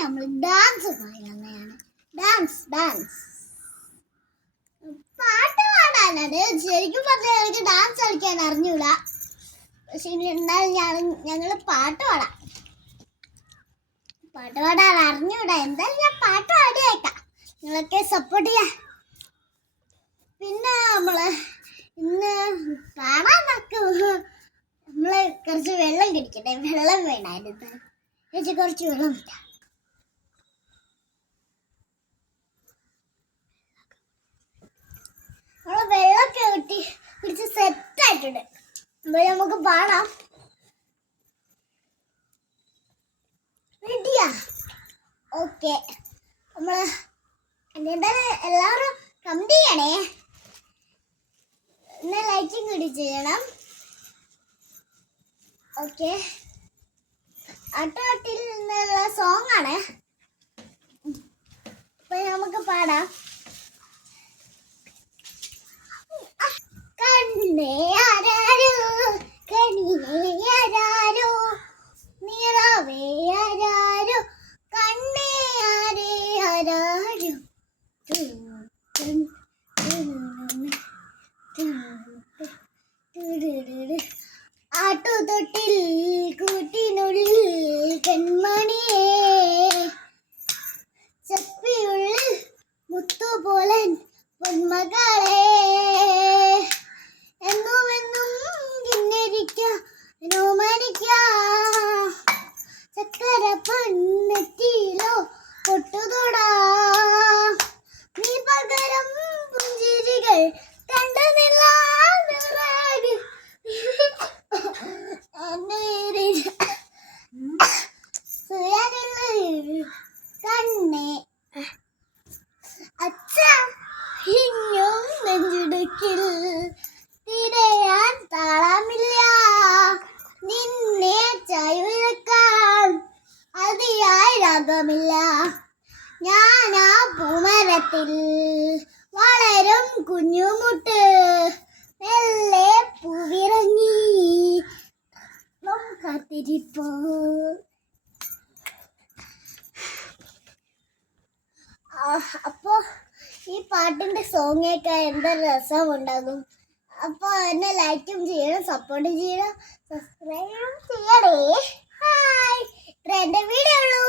നമ്മൾ ഡാൻസ് കളിക്കുന്നതാണ്. ഡാൻസ് പാട്ട് പാടാനാണ്. ശരിക്കും പറഞ്ഞാൽ എനിക്ക് ഡാൻസ് കളിക്കാൻ അറിഞ്ഞൂല. പക്ഷെ എന്നാലും ഞങ്ങൾ പാട്ട് പാടാൻ അറിഞ്ഞൂടാ. എന്തായാലും ഞാൻ പാട്ട് പാടിയേക്കാം. നിങ്ങളൊക്കെ സപ്പോർട്ട് ചെയ്യാം. പിന്നെ ഇന്ന് പാടാനൊക്കെ കുറച്ച് വെള്ളം കുടിക്കട്ടെ. വെള്ളം വേണമായിരുന്നു. കുറച്ച് വെള്ളം കിട്ടാം. വെള്ളമൊക്കെ കുടിച്ച് സെറ്റായിട്ടുണ്ട്. നമുക്ക് പാടാം. റെഡിയാ? ഓക്കെ. എല്ലാവരും കമന്റ് ചെയ്യണേ. എന്നാൽ ലൈക്കും കൂടി ചെയ്യണം. ഓക്കെ. ആട്ടുകാട്ടിൽ നിന്നുള്ള സോങ് ആണ്. അപ്പൊ നമുക്ക് പാടാം. കണ്ണേ ആരാരോ കണിയേ ആരാരോ നിറവേ ആരാരോ കണ്ണേ ആരേ ആരാരോ ആട്ടുതൊട്ടിൽ കൂട്ടിനുള്ളിൽ കൺമണിയേ ചപ്പിയുള്ളിൽ മുത്തുപോലൻ പൊന്മകളെ എന്നുമെന്നും രോമാനിക്ക ചക്കര പൊന്നെത്തിയിലോ പൊട്ടുതൊടാ നീ പകരം പുഞ്ചിരികൾ കണ്ടതില്ല കണ്ണേ അച്ഛ ഇഞ്ഞും നെഞ്ചിടുക്കിൽ തിരയാൻ താളമില്ല നിന്നെ ചായവിളക്കാൻ അതിയായി രാഗമില്ല ഞാനാ പൂമരത്തിൽ വളരും കുഞ്ഞുമുട്ട് മെല്ലെ പൂവിറങ്ങി കാത്തിരിപ്പോ. അപ്പൊ ഈ പാട്ടിന്റെ സോങ് കേൾക്കാൻ എന്താ രസമുണ്ടാകും. അപ്പോൾ എന്നെ ലൈക്കും ചെയ്യണം, സപ്പോർട്ടും ചെയ്യണം, സബ്സ്ക്രൈബും ചെയ്യണേ. ഹായ്, ഇത്ര എൻ്റെ വീഡിയോ ഉള്ളൂ.